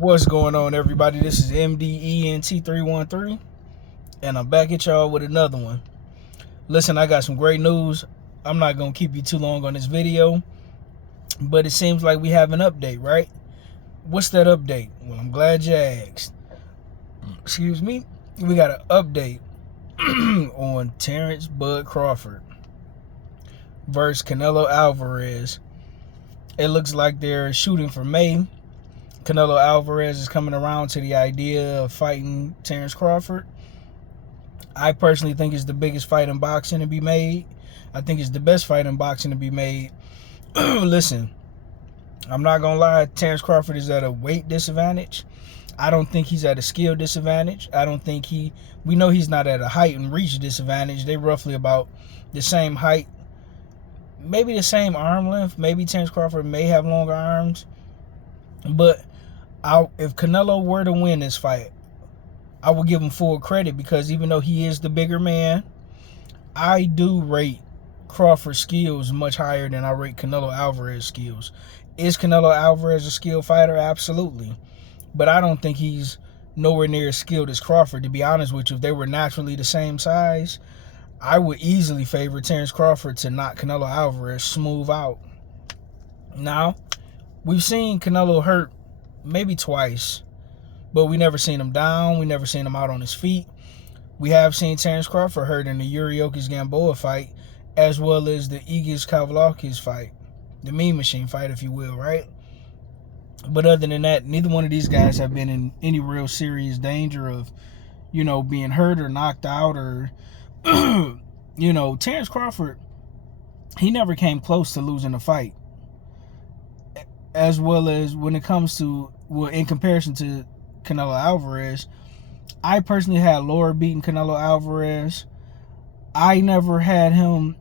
What's going on, everybody? This is MDENT313, and I'm back at y'all with another one. Listen, I got some great news. I'm not going to keep you too long on this video, but it seems like we have an update, right? What's that update? Well, I'm glad you asked. Excuse me. We got an update on Terrence Bud Crawford versus Canelo Alvarez. It looks like they're shooting for May. Canelo Alvarez is coming around to the idea of fighting Terrence Crawford. I personally think it's the biggest fight in boxing to be made. I think it's the best fight in boxing to be made. Listen, I'm not going to lie. Terrence Crawford is at a weight disadvantage. I don't think he's at a skill disadvantage. I don't think we know he's not at a height and reach disadvantage. They're roughly about the same height. Maybe the same arm length. Maybe Terrence Crawford may have longer arms. But if Canelo were to win this fight, I would give him full credit, because even though he is the bigger man, I do rate Crawford's skills much higher than I rate Canelo Alvarez's skills. Is Canelo Alvarez a skilled fighter? Absolutely. But I don't think he's nowhere near as skilled as Crawford. To be honest with you, if they were naturally the same size, I would easily favor Terrence Crawford to knock Canelo Alvarez smooth out. Now, we've seen Canelo hurt maybe twice, but we never seen him down. We never seen him out on his feet. We have seen Terrence Crawford hurt in the Yuriokis Gamboa fight, as well as the Igis Kavlakis fight, the Mean Machine fight, if you will, right? But other than that, neither one of these guys have been in any real serious danger of, being hurt or knocked out, or, Terrence Crawford, he never came close to losing a fight. As well as when it comes to, in comparison to Canelo Alvarez, I personally had Laura beating Canelo Alvarez. I never had him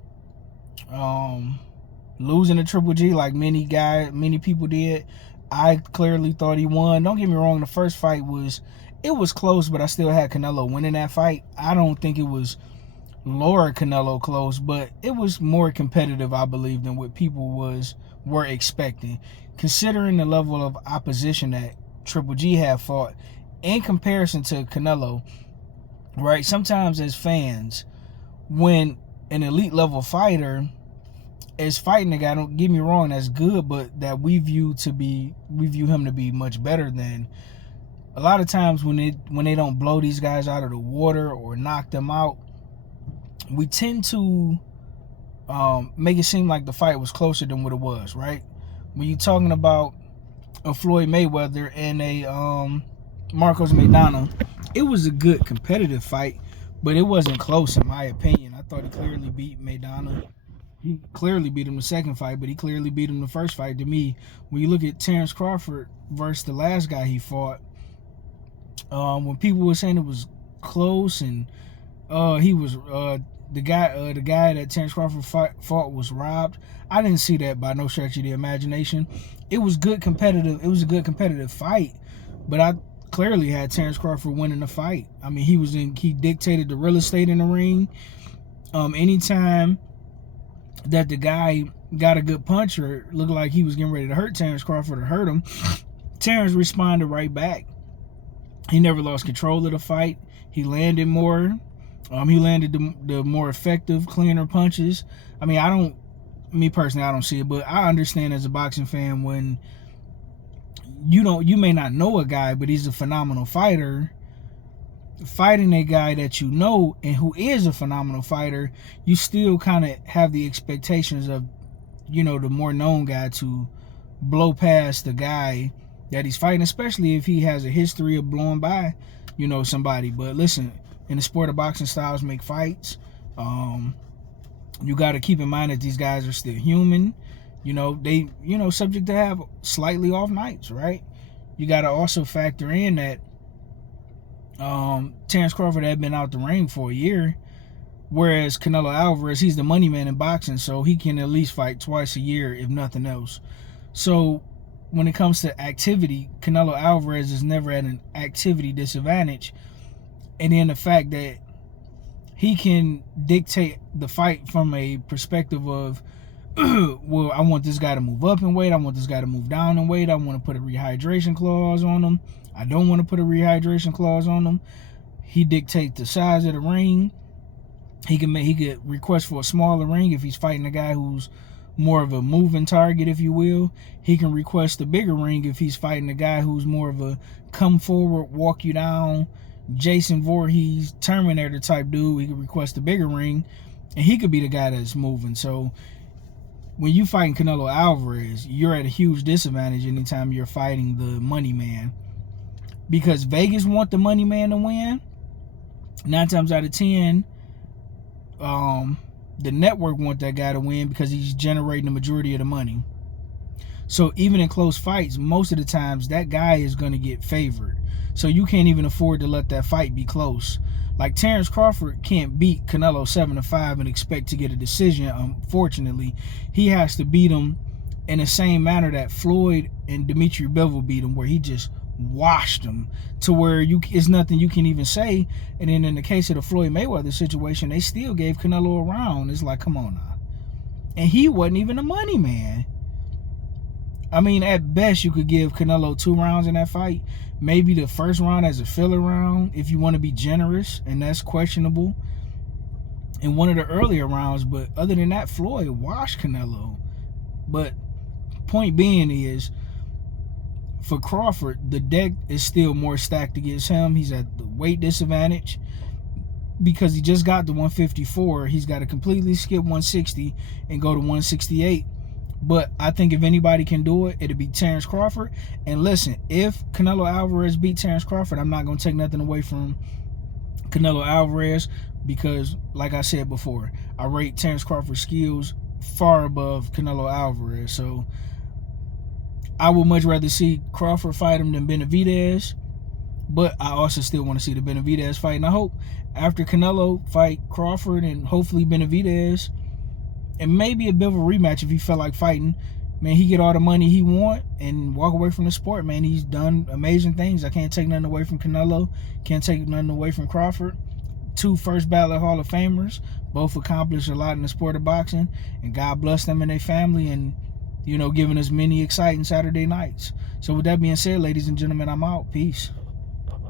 losing a Triple G like many people did. I clearly thought he won. Don't get me wrong, the first fight was close, but I still had Canelo winning that fight. I don't think it was Laura Canelo close, but it was more competitive, I believe, than what people were expecting, considering the level of opposition that Triple G had fought in comparison to Canelo, right? Sometimes as fans, when an elite level fighter is fighting a guy, don't get me wrong, that's good, but that we view him to be much better than, a lot of times when they don't blow these guys out of the water or knock them out, we tend to make it seem like the fight was closer than what it was, right? When you're talking about a Floyd Mayweather and a Marcos Maidana, it was a good competitive fight, but it wasn't close in my opinion. I thought he clearly beat Maidana. He clearly beat him the second fight, but he clearly beat him the first fight. To me, when you look at Terrence Crawford versus the last guy he fought, when people were saying it was close and he was the guy that Terrence Crawford fought was robbed, I didn't see that by no stretch of the imagination. It was good competitive. It was a good competitive fight, but I clearly had Terrence Crawford winning the fight. I mean, he dictated the real estate in the ring. Anytime that the guy got a good punch or looked like he was getting ready to hurt Terrence Crawford or hurt him, Terrence responded right back. He never lost control of the fight. He landed more. He landed the more effective, cleaner punches. I mean, me personally, I don't see it, but I understand as a boxing fan when you may not know a guy, but he's a phenomenal fighter. Fighting a guy that you know and who is a phenomenal fighter, you still kind of have the expectations of, the more known guy to blow past the guy that he's fighting, especially if he has a history of blowing by, somebody. But listen, in the sport of boxing, styles make fights. You got to keep in mind that these guys are still human. They, subject to have slightly off nights, right? You got to also factor in that Terrence Crawford had been out the ring for a year, whereas Canelo Alvarez, he's the money man in boxing, so he can at least fight twice a year, if nothing else. So when it comes to activity, Canelo Alvarez is never at an activity disadvantage. And then the fact that he can dictate the fight from a perspective of well, I want this guy to move up in weight. I want this guy to move down in weight. I want to put a rehydration clause on him. I don't want to put a rehydration clause on him. He dictates the size of the ring. He could request for a smaller ring if he's fighting a guy who's more of a moving target, if you will. He can request a bigger ring if he's fighting a guy who's more of a come forward, walk you down, Jason Voorhees, Terminator type dude. He could request a bigger ring, and he could be the guy that's moving. So when you fighting Canelo Alvarez, you're at a huge disadvantage anytime you're fighting the money man. Because Vegas want the money man to win. 9 times out of 10, the network want that guy to win because he's generating the majority of the money. So even in close fights, most of the times that guy is going to get favored. So you can't even afford to let that fight be close. Like Terence Crawford can't beat Canelo 7-5 and expect to get a decision. Unfortunately, he has to beat him in the same manner that Floyd and Dimitri Bivol beat him, where he just washed him to where it's nothing you can even say. And then in the case of the Floyd Mayweather situation, they still gave Canelo a round. It's like, come on now. And he wasn't even a money man. I mean, at best, you could give Canelo 2 rounds in that fight. Maybe the first round as a filler round, if you want to be generous, and that's questionable in one of the earlier rounds. But other than that, Floyd washed Canelo. But point being is, for Crawford, the deck is still more stacked against him. He's at the weight disadvantage because he just got to 154. He's got to completely skip 160 and go to 168. But I think if anybody can do it, it'll be Terence Crawford. And listen, if Canelo Alvarez beat Terence Crawford, I'm not going to take nothing away from Canelo Alvarez because, like I said before, I rate Terence Crawford's skills far above Canelo Alvarez. So I would much rather see Crawford fight him than Benavidez. But I also still want to see the Benavidez fight. And I hope after Canelo fight Crawford and hopefully Benavidez, and maybe a Bivol rematch if he felt like fighting, man, he get all the money he want and walk away from the sport, man. He's done amazing things. I can't take nothing away from Canelo. Can't take nothing away from Crawford. 2 first ballot Hall of Famers. Both accomplished a lot in the sport of boxing. And God bless them and their family and, you know, giving us many exciting Saturday nights. So with that being said, ladies and gentlemen, I'm out. Peace.